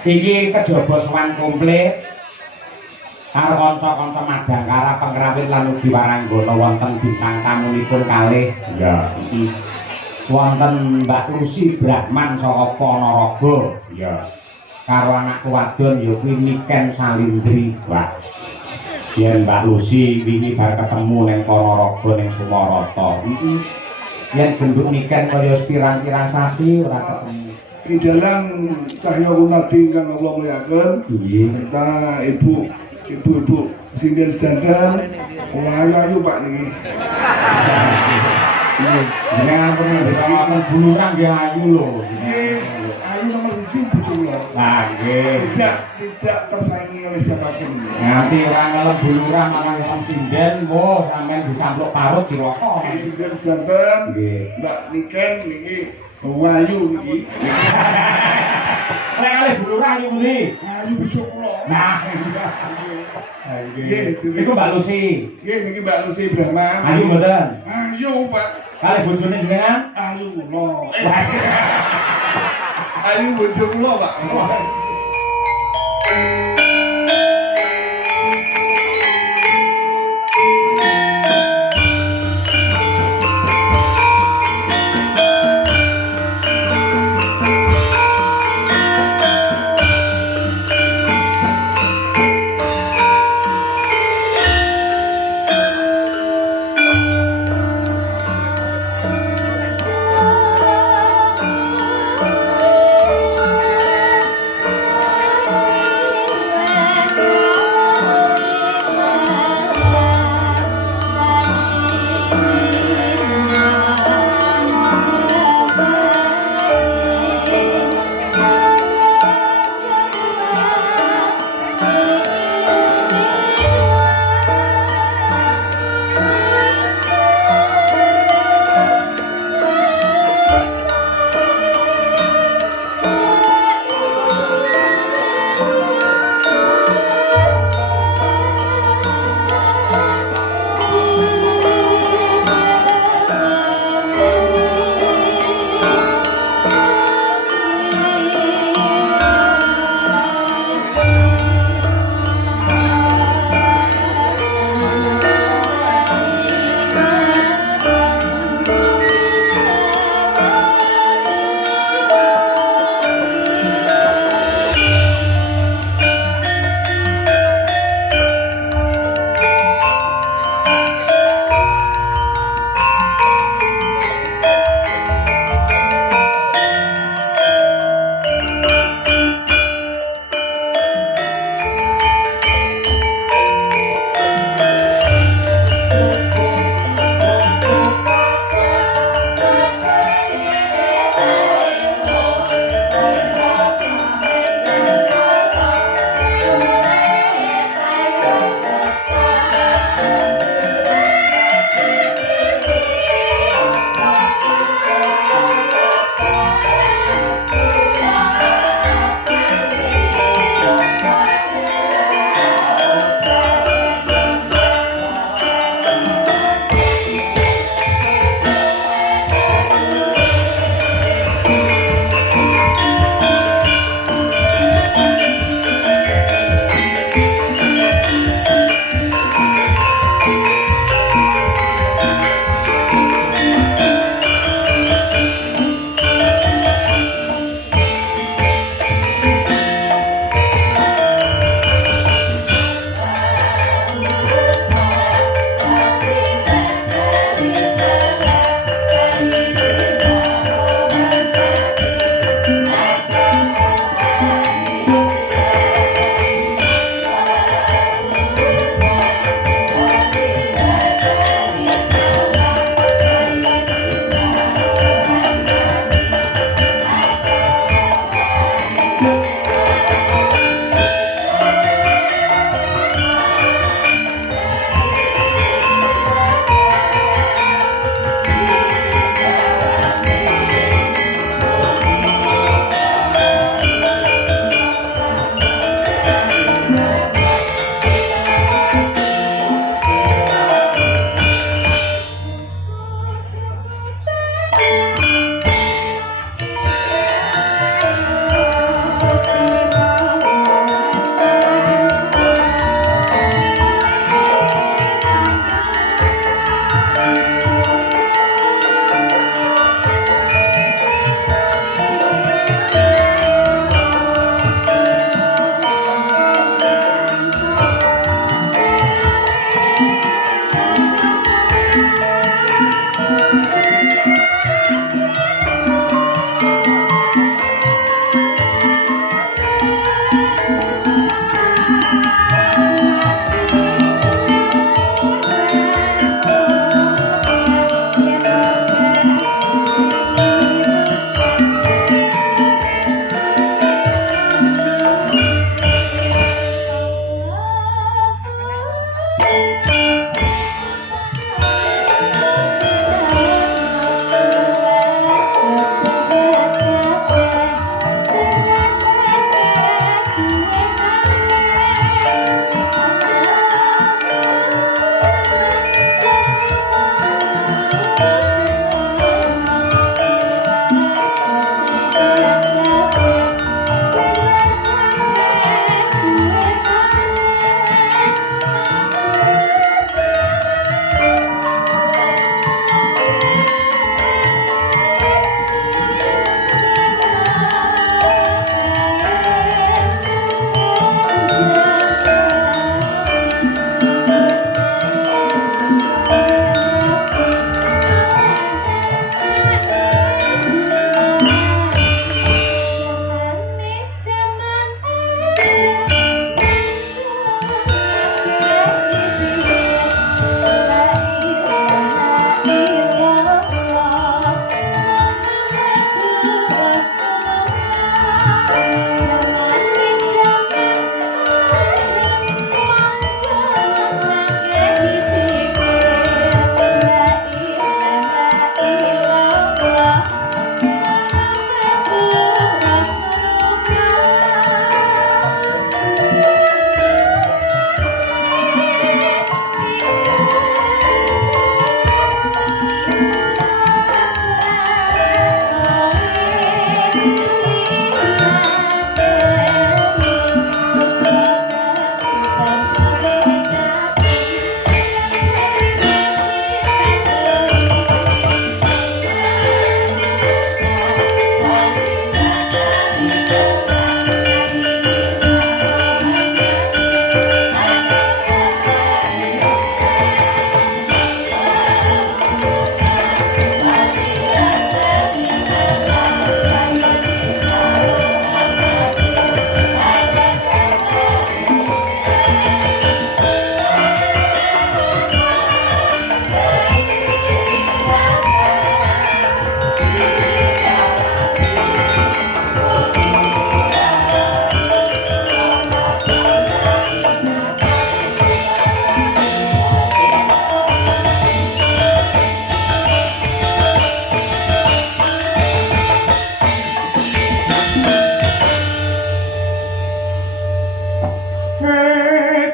Iki kejaba sowan komplit karo kanca-kanca Madangkara Pengrawit lan ugi Waranggana wonten bintang tamunipun kalih. Ya. Wonten Mbak Lucy Brahman saka Ponorogo. Ya. Karo anak wadon ya kuwi Niken Salindri, Pak. Yen Mbak Lucy wingi bar ketemu ning Ponorogo ning Sumarata. Yen genduk Niken kaya pirang-pirang sasi ora ketemu. Di dalam cahya kunati ingkang Allah muliaken. Nggih. Kita ibu-ibu singgih sedanten ayu Pak niki. Jenengan pun ditawakan buluran nggih ayu lho. Nggih, ayu nomor 1 bojo kula. Lah nggih. Tidak tersaingi oleh siapapun. Nganti ora ngelem buluran malah ngelem sinden, wo sampean disampluk parut dirokok. Singgih sedanten. Nggih. Mbak Niken niki ayu niki. Lek kalih buluran ayu pundi? Ayu bojo kula. Nah, nggih. Iku Mbak Lucy. Nggih niki Mbak Lucy Brahman. Ayu mboten? Ayu, Pak. Kalih bojone jenengan? Ayu kula. Ayu bojo kula, Pak.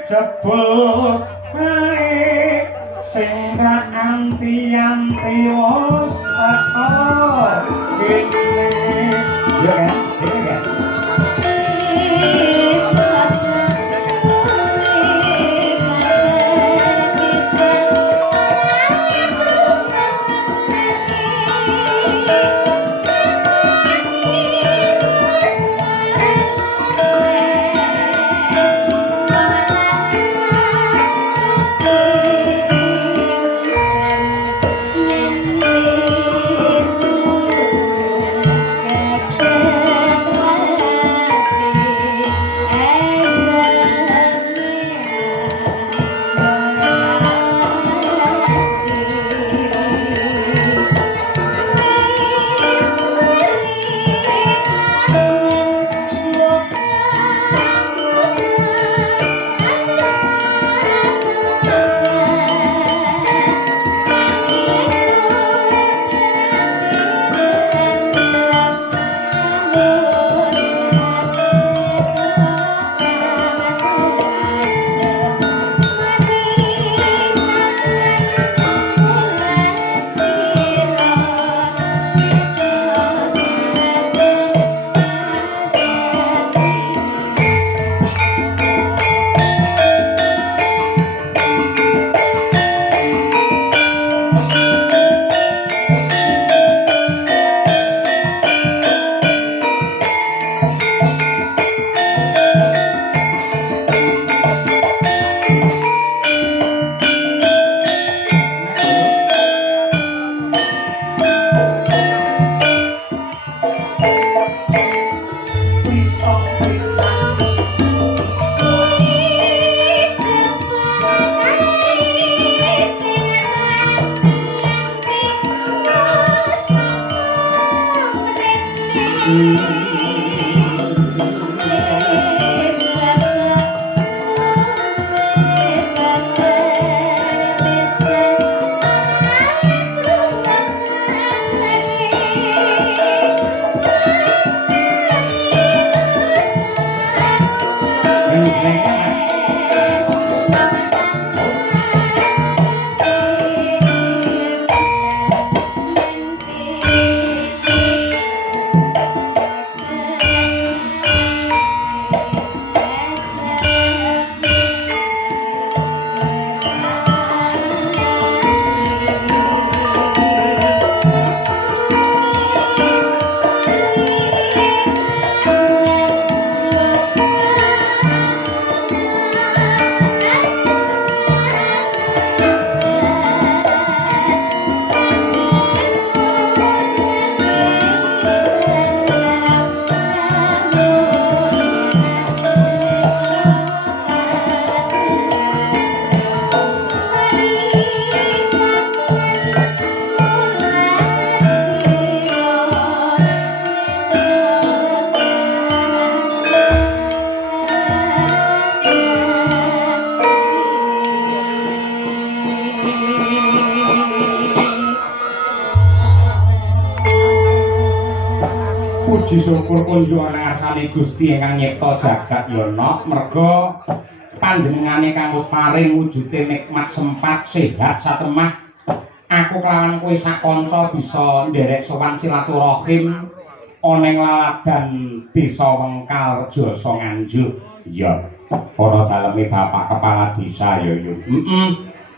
jebul ae sing gak anti-anti wis teko kene yo kan iki kan puji syukur kunjungan ngarsane Gusti ingkang nyipta jagat yana merga panjenengane kang wis paring wujude nikmat sempat sehat satemah aku kelawan kowe sak kanca bisa nderek sowan silaturahim ana ing laladan desa Wengkal Jasa Nganjuk ya para daleme Bapak Kepala Desa ya yo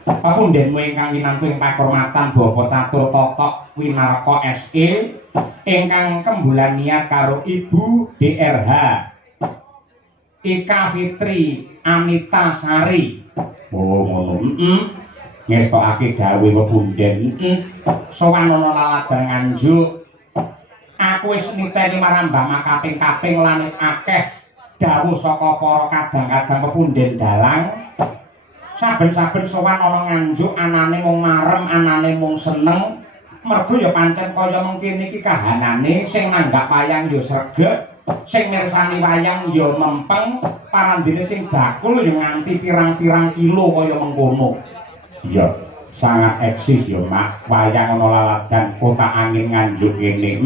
papundenmu ingkang winantu ing pakurmatan Bapak Catur Totok Winarka SE ingkang kembulan niat karo Ibu DRH Ika Fitri Anita Sari ngono ngestokake dawuh pepunden sowan ana laladan Nganjuk aku wis niteni marang Mbah kaping-kaping lan wis akeh dawuh saka para kadang-kadang pepunden dalang saben-saben sowan ana Nganjuk anane mung marem anane mung seneng mergo ya pancen kaya mengkene iki kahanane sing nanggap wayang ya sregep sing mirsani wayang ya mempeng parandene sing bakul ya nganti pirang-pirang kilo kaya mengkono iya sangat eksis ya mak wayang ana laladan kota angin Nganjuk kene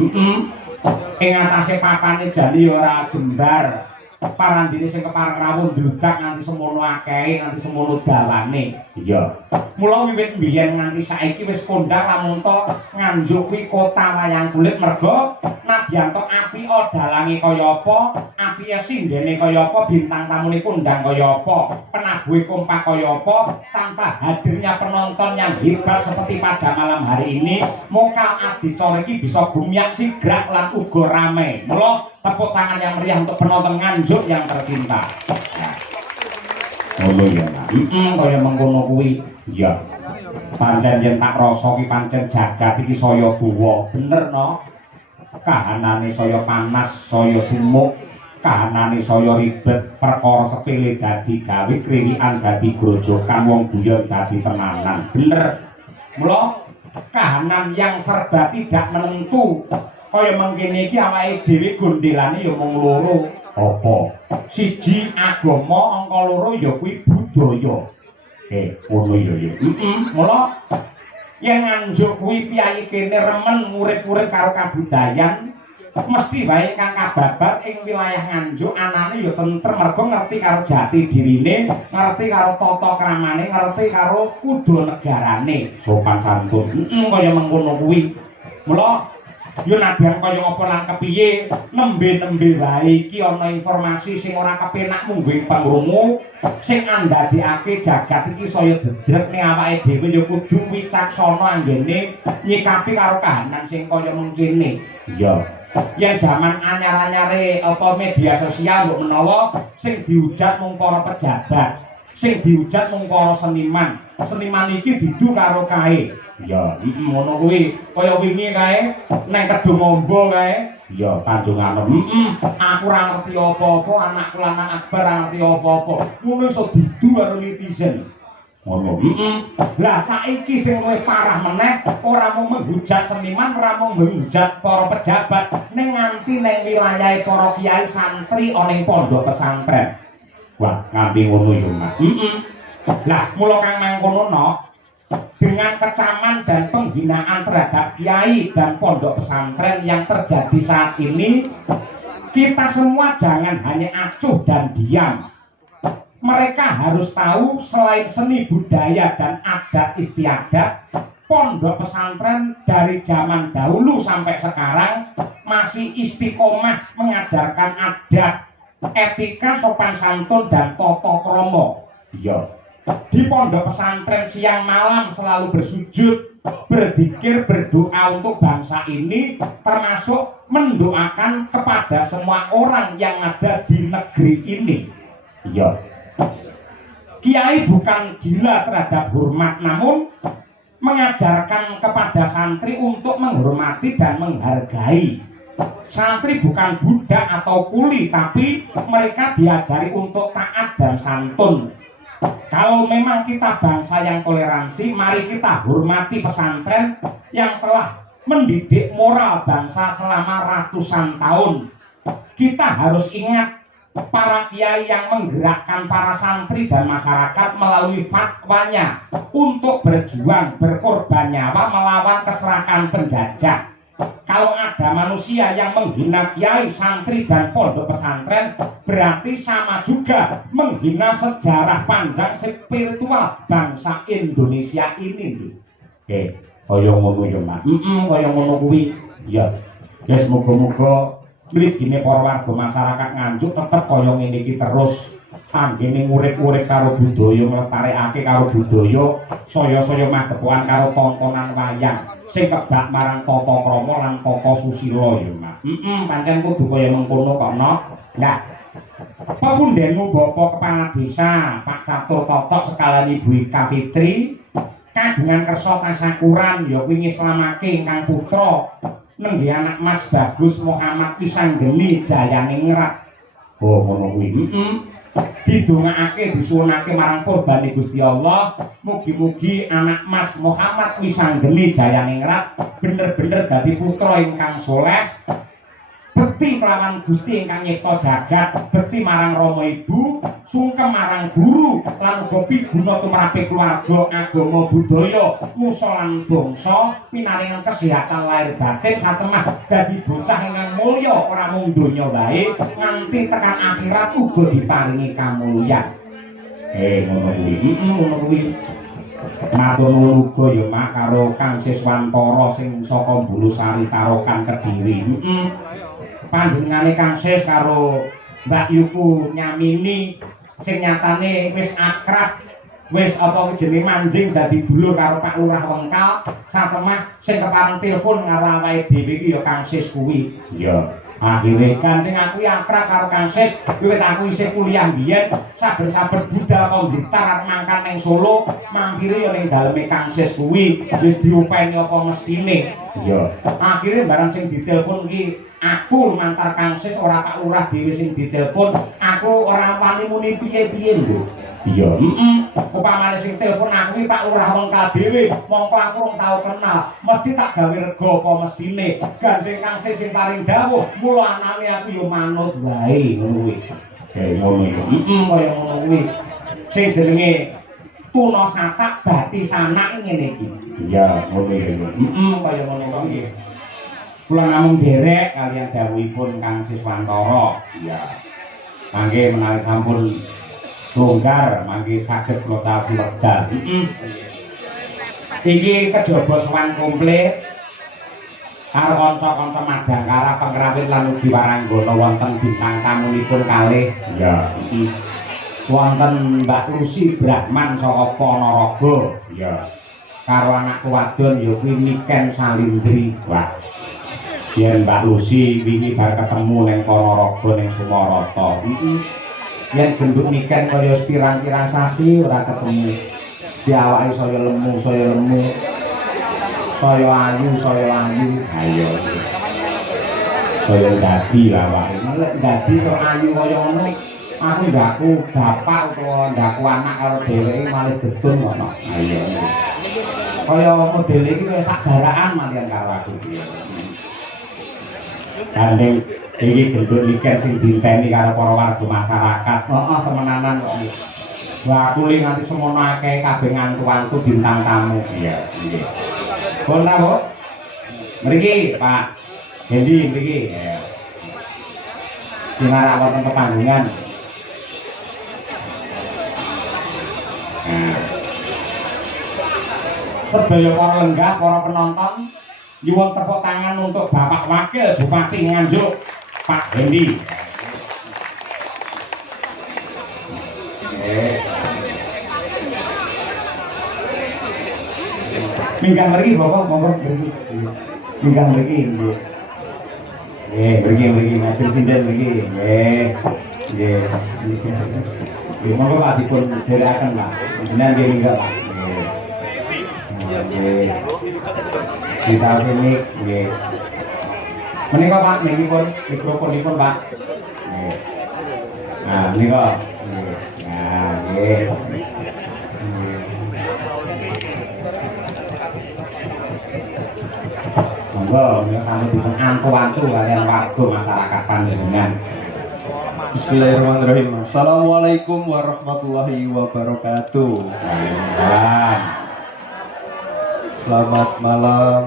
ing atase papane jane ya ora jembar parandene sing kepareng rawuh ndludak nganti semono akehe nganti semono dawane. Iya. Mula wiwit mbiyen nganti saiki wis kondang lamun to Nganjuk kuwi kota wayang kulit merga nadyan to apika dalange kaya apa, apike sindene kaya apa, bintang tamune kondang kaya apa, penabuhe kompak kaya apa, tanpa hadirnya penonton yang hebat seperti pada malam hari ini, mokal adicara iki bisa gumiak sigrak lan uga rame. Mula tepuk tangan yang meriah untuk penonton Nganjuk yang tercinta. Ngono ya, Pak. Kaya mengkono kuwi. Iya. Pancen yen tak rasa ki pancen jagat iki saya buwa. Bener no. Kahanane saya panas, saya sumuk, kahanane saya ribet, perkara sepele dadi gawe, kriwikan dadi grojokan, wong guyon dadi tenanan. Bener. Mula kahanan yang serba tidak menentu. Kaya mengkene iki awake dhewe gondelane ya mung loro. Apa? Siji agama, angka loro ya kuwi budaya. Ngono ya ya. Mula yen Nganjuk kuwi piyayi kene remen urip-urip karo kabudayan, mesti wae kang kababar ing wilayah Nganjuk anane ya tentrem mergo ngerti karo jati dirine, ngerti karo tata kramane, ngerti karo kudu negarane, sopan santun. Kaya mengkono kuwi. Mula yo nadyan kaya apa lan kepiye nembe-nembe wae iki ana informasi sing ora kepenak munggo ing pangrungu sing andadekake jagat iki saya dedrek ning awake dhewe ya kudu wicaksana anggene nyikapi karo kahanan sing kaya mengkene. Iya. Yen jaman anyar-anyare apa media sosial mbok menawa sing diujat mung para pejabat, sing diujat mung para seniman. Seniman iki didu karo kae. Ya, ngono kuwi. Kaya wingi kae nang Kedung Ombo kae. Ya, Tanjung Anem. Aku ora ngerti apa-apa, anakku lanang Akbar ora ngerti apa-apa. Ngono iso didu karo netizen. Ngono. Lah saiki sing luwih parah meneh, ora mau menghujat seniman, ora mau menghujat para pejabat, ning nganti ning wilayahe para kiai santri ana ing pondok pesantren. Wah, nganti ngono yo, Mas. Lah, mula kang mangkono no, dengan kecaman dan penghinaan terhadap kiai dan pondok pesantren yang terjadi saat ini, kita semua jangan hanya acuh dan diam. Mereka harus tahu selain seni budaya dan adat istiadat, pondok pesantren dari zaman dahulu sampai sekarang masih istiqomah mengajarkan adat, etika, sopan santun, dan tata krama. Iya. Di pondok pesantren siang malam selalu bersujud, berzikir, berdoa untuk bangsa ini, termasuk mendoakan kepada semua orang yang ada di negeri ini. Iya. Kiai bukan gila terhadap hormat, namun mengajarkan kepada santri untuk menghormati dan menghargai. Santri bukan budak atau kuli, tapi mereka diajari untuk taat dan santun. Kalau memang kita bangsa yang toleransi, mari kita hormati pesantren yang telah mendidik moral bangsa selama ratusan tahun. Kita harus ingat para kiai yang menggerakkan para santri dan masyarakat melalui fatwanya untuk berjuang, berkorban nyawa melawan keserakan penjajah. Kalau ada manusia yang menghina kiai, santri, dan pondok pesantren, berarti sama juga menghina sejarah panjang spiritual bangsa Indonesia ini. Oke, kaya ngono ya, Mas. Kaya ngono kuwi. Ya. Ya semoga-moga mrigine para warga masyarakat Nganjuk tetep kaya ngene iki terus. Anggene urip-urip karo budaya, nglestarekake karo budaya, saya-saya magepokan karo tontonan wayang sing kebak marang tata krama lan tata susila ya, Mas. Pancen kudu kaya mengkono kok, no. Lah, pepundenmu Bapak Kepala Desa Pak Catur Totok sekalian Ibu Ika Fitri kagungan kersa tasyakuran ya wingi slamake ingkang putra nengge anak Mas Bagus Muhammad Pisanggeni Jayaningrat. Oh, ngono kuwi. Didongakake disuwunake marang kurbane Gusti Allah, mugi-mugi anak Mas Muhammad Wisanggeni Jayaningrat bener-bener dadi putra ingkang soleh, bekti kelawan Gusti ingkang nyipta jagat, bekti marang Rama Ibu, sungkem marang guru lan uga piguna tumraping keluarga, agama, budaya, nusa lan bangsa, pinaringan kesehatan lahir batin satemah dadi bocah ingkang mulya ora mung donya wae, nganti tekan akhirat uga diparingi kamulyan. Ngono kuwi. Matur nuwun uga ya Mak karo Kang Siswantara sing saka Bulusari Tarokan Kediri. Panjenengane Kang Sis karo Mbak Yuku Nyamini sing nyatane wis akrab, wis apa jenenge manjing dadi dulur karo Pak Lurah Wengkal, satemah sing kepareng telepon karo awake dhewe iki ya Kang Sis kuwi. Iya. Akhire gandeng aku akrab karo Kang Sis, wiwit aku isih kuliah biyen, saben-saben budal komputer mangkat ning Solo, mampire ya ning daleme Kang Sis kuwi, wis diupeni apa mestine. Iya. Akhire barang sing ditelepon iki aku lumantar Kang Sis ora Pak Lurah dhewe sing ditelepon, aku ora wani muni piye-piye lho. Iya, upamane sing telepon aku iki Pak Lurah Wengkal dhewe, mongko aku rong tau kenal, mesti tak gawe rega apa mestine. Gandeng Kang Sis sing paring dawuh, mula anane aku yo manut wae ngono kuwi. Ngono iki. Kaya ngono kuwi. Sing jenenge tuna satak bati sanak ngene iki. Iya, ngono iki. Kaya ngono kuwi. Kula namung derek kaliyan dawuhipun Kang Siswantara. Iya. Mangke menawi sampun longgar mangke saged kula caosi wekdal. Iki kejaba sowan komplit karo kanca-kanca Madangkara Pengrawit lan ugi Waranggana wonten bintang tamunipun kalih. Ya. Wonten Mbak Lucy Brahman saka Ponorogo. Ya. Karo anak wadon ya kuwi Niken Salindri. Wah. Yen Mbak Lucy wingi bar ketemu ning Ponorogo ning Sumarata. Yen genduk Niken kaya pirang-pirang sasi ora ketemu. Di awake saya lemu, saya ayu. Ayo. Saya dadi lah wae. Nek dadi kok ayu kaya ngono, aku ndakku bapak utawa ndakku anak karo dheweke malih gedun ngono. Ayo. Kaya model iki kaya sak daraan malian karo aku. Gandeng iki genduk Niken sing dinteni karo para warga masyarakat. Heeh, temenanan kok. Wah, aku li nganti semono akeh kabeh ngantu-antu bintang tamu. Iya, nggih. Pun ta, Bu? Mriki, Pak Hendi mriki. Ya. Dinara wonten pepanggungan. Nah. Sedaya para lenggah, para penonton, nyuwun tepuk tangan untuk Bapak Wakil Bupati Nganjuk, Pak Hendi. Minggang mriki Bapak monggo mriki. Minggang mriki nggih. Mriki ngajeng sinden mriki. Nggih. Monggo Pak dipun derekaken Pak. Jenengan nggih minggat Pak. Nggih. Kita sini nggih. Menika Pak niki pun mikrofonipun Pak. Nggih. Nah, menika nggih. Nah, nggih. Monggo sampe dipun antu-antu kaliyan warga masyarakat panjenengan. Bismillahirrahmanirrahim. Assalamualaikum warahmatullahi wabarakatuh. Selamat malam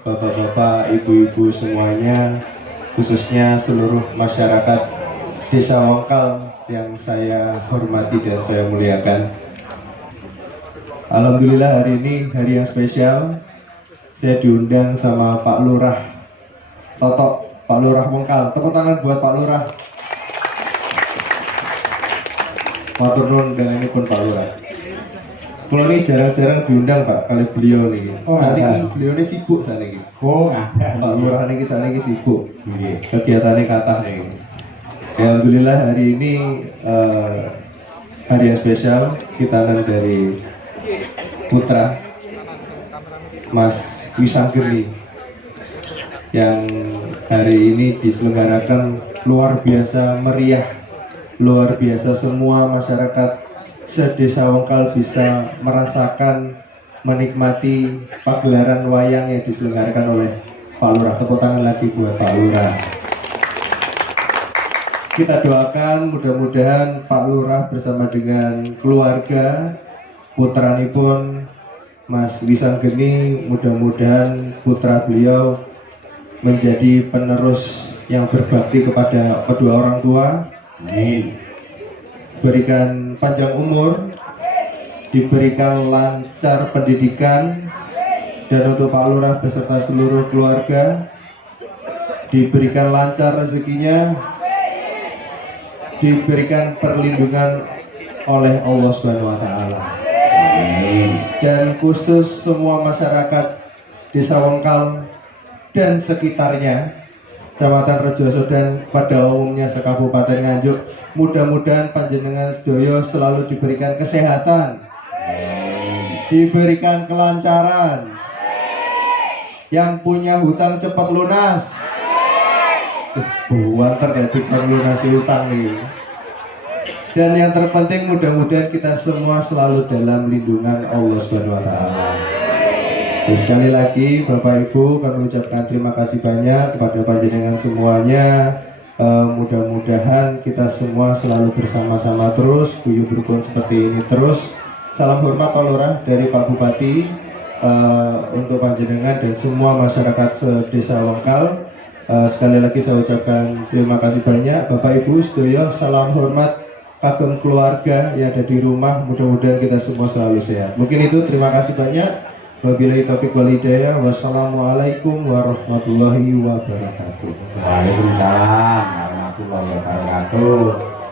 Bapak-bapak, Ibu-ibu semuanya, khususnya seluruh masyarakat Desa Wengkal yang saya hormati dan saya muliakan. Alhamdulillah hari ini hari yang spesial. Saya diundang sama Pak Lurah Totok, Pak Lurah Wengkal. Tepuk tangan buat Pak Lurah. Matur nuwun dengan ini pun Pak Lurah. Kalau ini jarang-jarang diundang Pak, kali beliau nih. Saat ini beliau ini sibuk saat ini. Pak Lurah ini saat ini sibuk. Kegiatannya kathah nih. Alhamdulillah hari ini hari yang spesial. Kita dari putra Mas Wisanggeni yang hari ini diselenggarakan luar biasa meriah, luar biasa. Semua masyarakat se-Desa Wengkal bisa merasakan, menikmati pagelaran wayang yang diselenggarakan oleh Pak Lurah. Tepuk tangan lagi buat Pak Lurah. kita doakan mudah-mudahan Pak Lurah bersama dengan keluarga putranipun Mas Wisanggeni, mudah-mudahan putra beliau menjadi penerus yang berbakti kepada kedua orang tua. Amin. Berikan panjang umur, diberikan lancar pendidikan, dan untuk Pak Lurah beserta seluruh keluarga diberikan lancar rezekinya, diberikan perlindungan oleh Allah Subhanahu wa taala. Dan khusus semua masyarakat Desa Wengkal dan sekitarnya, Kecamatan Rejoso dan pada umumnya sekabupaten Nganjuk, mudah-mudahan panjenengan sedaya selalu diberikan kesehatan, diberikan kelancaran, yang punya hutang cepat lunas. Buanter ya lunasi hutang nih. Dan yang terpenting mudah-mudahan kita semua selalu dalam lindungan Allah Subhanahu wa taala. Sekali lagi Bapak Ibu kami ucapkan terima kasih banyak kepada panjenengan semuanya. Mudah-mudahan kita semua selalu bersama-sama terus, guyub rukun seperti ini terus. Salam hormat Pak Lurah dari Pak Bupati untuk panjenengan dan semua masyarakat Desa Wengkal. Sekali lagi saya ucapkan terima kasih banyak Bapak Ibu sedaya. Salam hormat kagum keluarga yang ada di rumah, mudah-mudahan kita semua selalu sehat. Mungkin itu, terima kasih banyak. Wabillahi taufiq wal hidayah. Wassalamualaikum warahmatullahi wabarakatuh. Waalaikumsalam warahmatullahi wabarakatuh.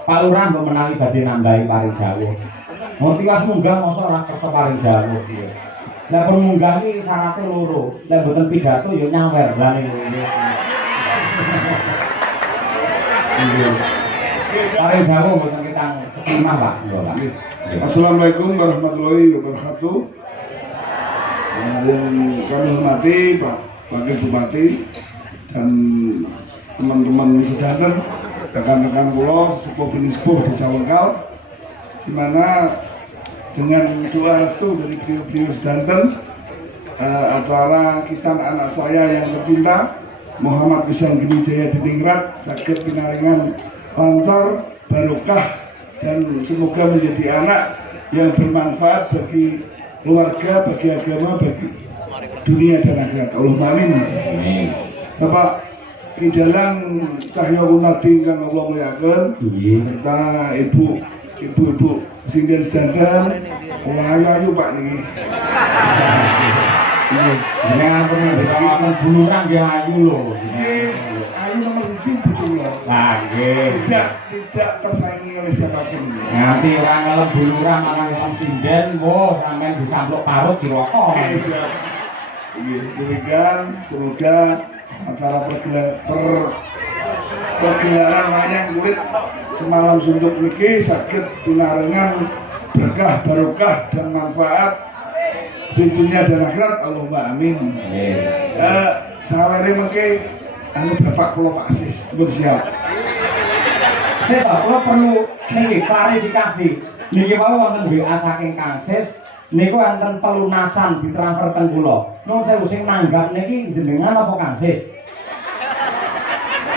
Pak Lurah mbok menawi badhe nambahi paring dawuh. Ngerti was munggah mosok ora kersa paring dawuh piye. Lah pun munggah iki syaratnya loro. Lah mboten pidato ya nyawer lah niku. Paring dawuh mboten kita setimah Pak. Assalamualaikum warahmatullahi wabarakatuh. Yang kami hormati Pak Wakil Bupati dan teman-teman sedanten, rekan-rekan pulau, sepuh-sepuh Desa Wengkal, di mana dengan doa restu dari beliau-beliau sedanten, acara Kitan anak saya yang tercinta Muhammad Wisanggeni Jaya Diningrat sakit pinaringan lancar, barokah, dan semoga menjadi anak yang bermanfaat bagi keluarga, bagi agama, bagi dunia dan akhirat. Allahumma amin. Bapak Idalang Cahyo Gunardi ingkang Allah muliaken, serta ibu-ibu sing sedanten, ayu Pak niki. Jenengan pun dikawasan buluran dia ayu lho. Ayu nomor 1 bojo kula. Lah nggih. Tidak tersaingi oleh siapapun. Nanti orang ngelem buluran malah ngelem sinden, wo sampean disampluk parut dirokok. Demikian, semoga acara pergelaran wayang kulit semalam suntuk niki sakit pinarengan berkah, barokah, dan manfaat pintunya dan akhirat. Allahumma amin. Sawere mengke Bapak kula Pak Sis pun siap. Saya tahu kalau perlu niki klarifikasi. Niki mau wonten WA saking Kang Sis, niku wonten pelunasan ditransferken kula. Nun sewu sing nanggap niki jenengan apa Kang Sis?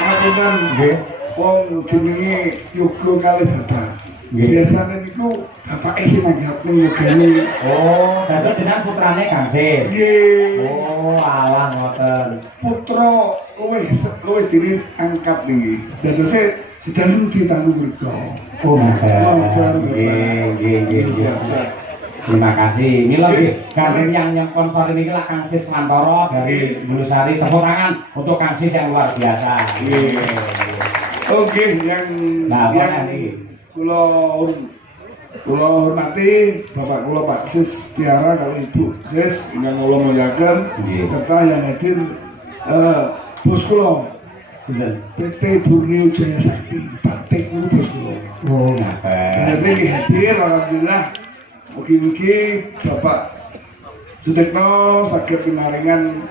Ngapunten nggih. Wong jenenge yoga kali Bapak. Biasanya niku Bapak sing nanggap ning yogane. Oh, dadi jenengan putrane Kang Sis. Nggih. Oh, alah ngoten. Putra luwih diri angkat niki. Dadose sedang ditanggung mereka. Oh, nggih. Terima kasih. Ini lagi kalian yang sponsor ini lah Kang Sis Mantoro dari Bulusari. Tepuk tangan untuk Kang Sis yang luar biasa. Oke, yang kula hormati Bapak kula Pak Sis Tiara kali Ibu Sis ingkang kula muliaken, serta yang hadir bos kula PT Borneo Jaya Sakti, Pak Tek bos kula. Oh, ngapain? Jadi hadir, alhamdulillah. Mugi-mugi Bapak Sutekno sakit pinaringan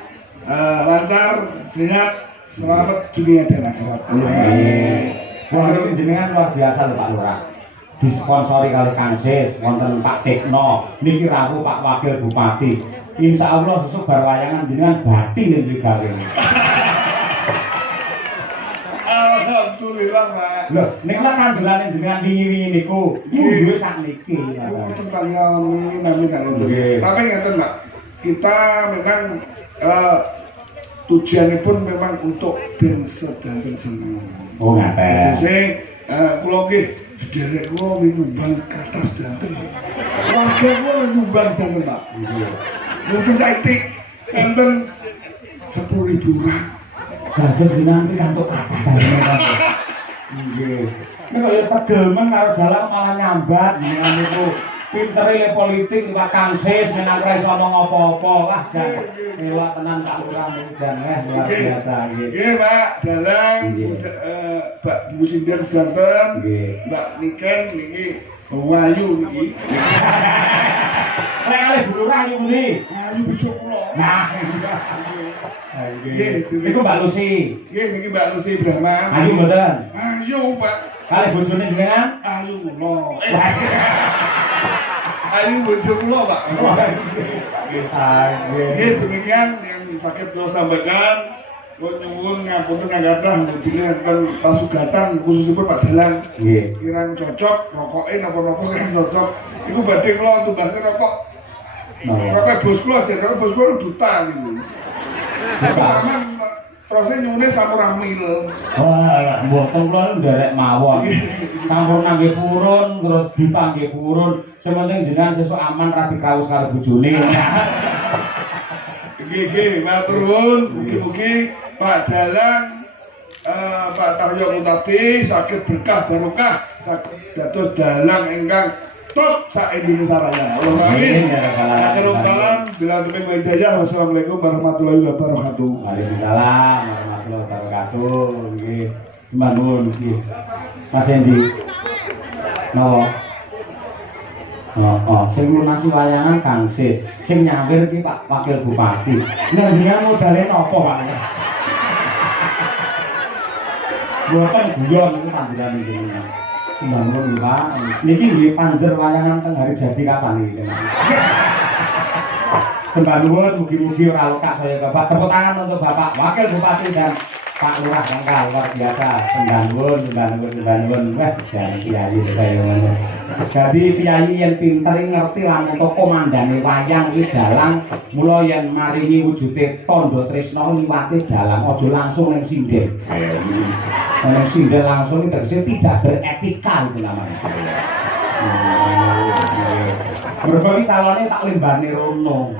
lancar, sehat, selamat dunia dan akhirat. Amin. Jenengan luar biasa lho Pak Lurah. Disponsori kali Kang Sis, wonten Pak Tekno, niki rawuh Pak Wakil Bupati. Insya Allah sesuk bar wayangan jenengan bati ning gawe. Alhamdulillah, Pak. Lho, niku kan kanjengane jenengan wingi-wingi niku. Duwe sakniki. Wonten pangamin amin amin. Nggih. Tapi ngeten, Pak. Kita memang tujuanipun memang untuk ben sedanten seneng. Oh, ngaten. Jadi kula nggih derek kula nyumbang kata sedanten. Warga kula nyumbang sedanten, Pak. Nggih. Mungkin saiki enten 10.000 orang. Dados jenengan iki kantuk kathah jenengan. Nggih. Nek kaya tegelmen karo dalang malah nyambat jenengan niku. Pintere le politik liwat Kangsis jenengan ora iso ngomong apa-apa. Wah, jan elok tenan Pak Lurah niku jan luar biasa nggih. Nggih, Pak. Dalang Mbak Bu Sinden sedanten. Nggih. Mbak Niken niki Wayu niki. Lek kalih Bu Lurah niku ndi? Ayu bojo kula. Nah, Nggih, iku Mbak Lucy. nggih niki Mbak Lucy Brahman. Ayu mboten. Ayu, Pak. Kalih bojone jenengan? Ayu kula. Ayu bojo kula, Pak. Nggih, demikian yang sakit kula sampaikan. Kula nyuwun ngapunten ngagatah mudine enten pasugatan khususipun Pak Dalang. Nggih. Kirang cocok rokoke napa-napa kirang cocok. Iku badhe kula tumbasne rokok. Rokok bos kula jen rokok bos kula duta niku. Apa sampean terusnya nyuwune sampurang mil. Wah, mboten kula nderek mawon. Sampun nggih purun terus dipanggih purun. Sementing jenengan sesuk aman ra dikawus karo bojone. Nggih, matur nuwun. Mugi-mugi Pak Dalang Pak Tahyo Mutati sakit berkah barokah sakit dados dalang ingkang top sak Indonesia Raya. Allahumma amin. Akhirul kalam bila tepik wa hidayah. Wassalamualaikum warahmatullahi wabarakatuh. Waalaikumsalam warahmatullahi wabarakatuh. Nggih. Sembah nuwun nggih. Mas Endi. Napa? Sing lunasi wayangan Kangsis. Sing nyampir iki Pak Wakil Bupati. Njenengan modale napa, Pak? Mboten guyon niku panjenengan jenengan. Sembah nuwun Pak. Niki nggih panjer wayangan teng hari jadi kapan iki, Mas? Sembah nuwun mugi-mugi ora lekas saya Bapak. Tepuk tangan untuk Bapak Wakil Bupati dan Pak Lurah Bangkal luar biasa. Sembah nuwun. Wah, jan kiai saya ngono. Jadi kiai yang pinter ngerti lan ento komandane wayang iki dalang mula yen maringi wujude tandha tresna liwate dalang aja langsung ning sinden. Ning sinden langsung iki tegese tidak beretika itu namanya. Mergo iki calone tak lembane rono.